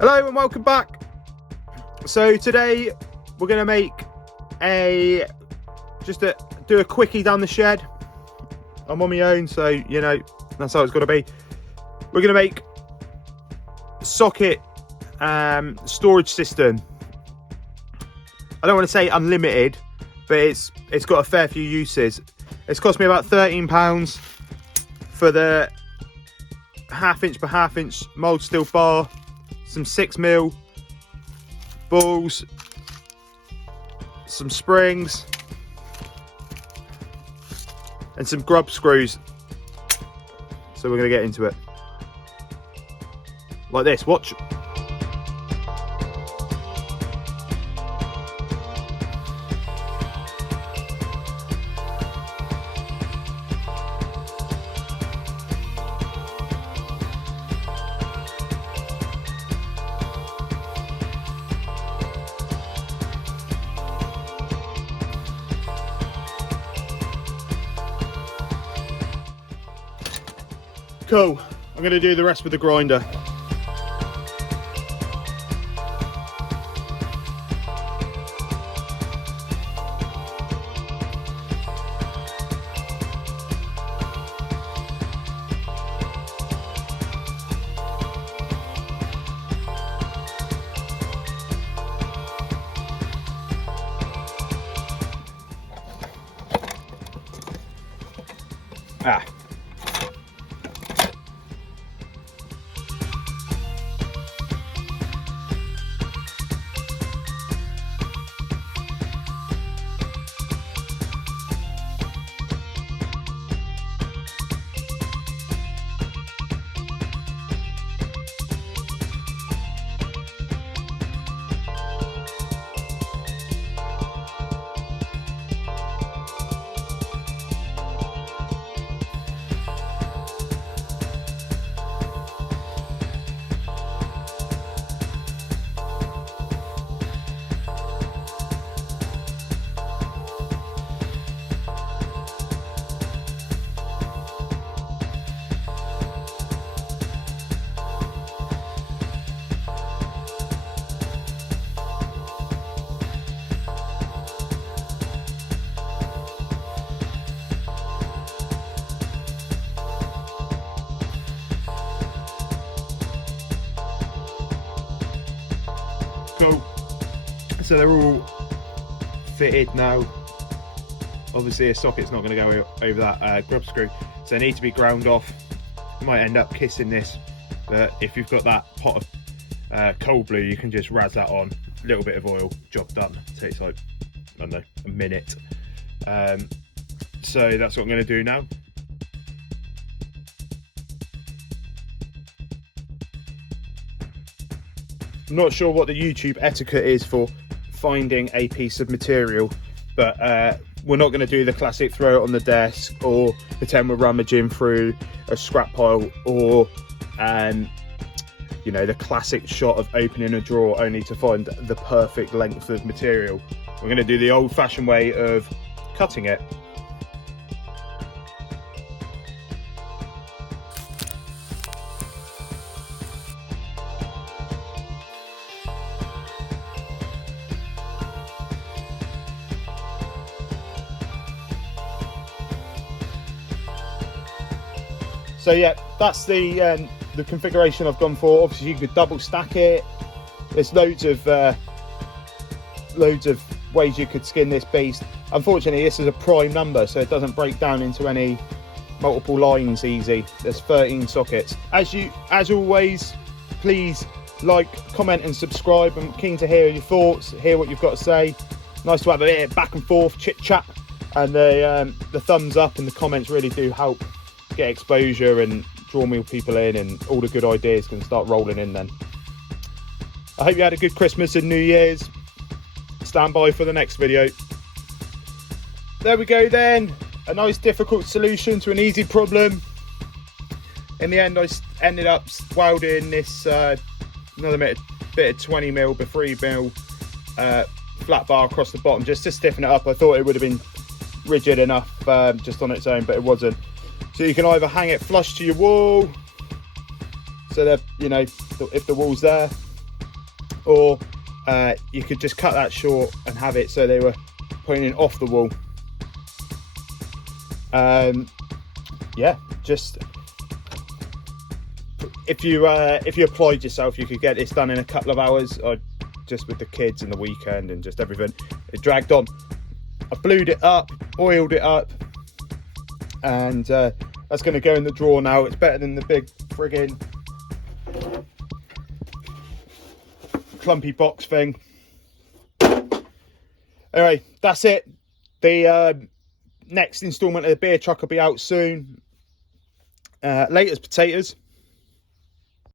Hello and welcome back. So today we're going to make do a quickie down the shed. I'm on my own, so you know that's how it's got to be. We're going to make socket storage system. I don't want to say unlimited, but it's got a fair few uses. It's cost me about £13 for the 1/2 inch by 1/2 inch mould steel bar, some 6mm balls, some springs, and some grub screws. So we're going to get into it like this. Watch. Cool. I'm going to do the rest with the grinder. Cool. So they're all fitted now. Obviously a socket's not going to go over that grub screw, so they need to be ground off. You might end up kissing this, but if you've got that pot of cold blue, you can just razz that on, a little bit of oil, job done. Takes like, I don't know, a minute. So that's what I'm going to do now. I'm not sure what the YouTube etiquette is for finding a piece of material, but we're not going to do the classic throw it on the desk or pretend we're rummaging through a scrap pile, or you know, the classic shot of opening a drawer only to find the perfect length of material. We're going to do the old-fashioned way of cutting it. So yeah, that's the configuration I've gone for. Obviously you could double stack it. There's loads of ways you could skin this beast. Unfortunately this is a prime number, so it doesn't break down into any multiple lines easy. There's 13 sockets. As always, please like, comment and subscribe. I'm keen to hear your thoughts, hear what you've got to say. Nice to have a bit of back and forth chit chat, and the thumbs up and the comments really do help get exposure and draw more people in, and all the good ideas can start rolling in then. I hope you had a good Christmas and New Year's. Stand by for the next video. There we go then, a nice difficult solution to an easy problem. In the end I ended up welding this another bit of 20mm by 3mm flat bar across the bottom just to stiffen it up. I thought it would have been rigid enough just on its own, but it wasn't. So you can either hang it flush to your wall, so that, you know, if the wall's there, or you could just cut that short and have it so they were pointing off the wall. Yeah, just if you applied yourself, you could get this done in a couple of hours, or just with the kids and the weekend and just everything. It dragged on. I blued it up, oiled it up, and that's going to go in the drawer now. It's better than the big friggin' clumpy box thing. Anyway, that's it. The next instalment of the beer truck will be out soon. Latest potatoes.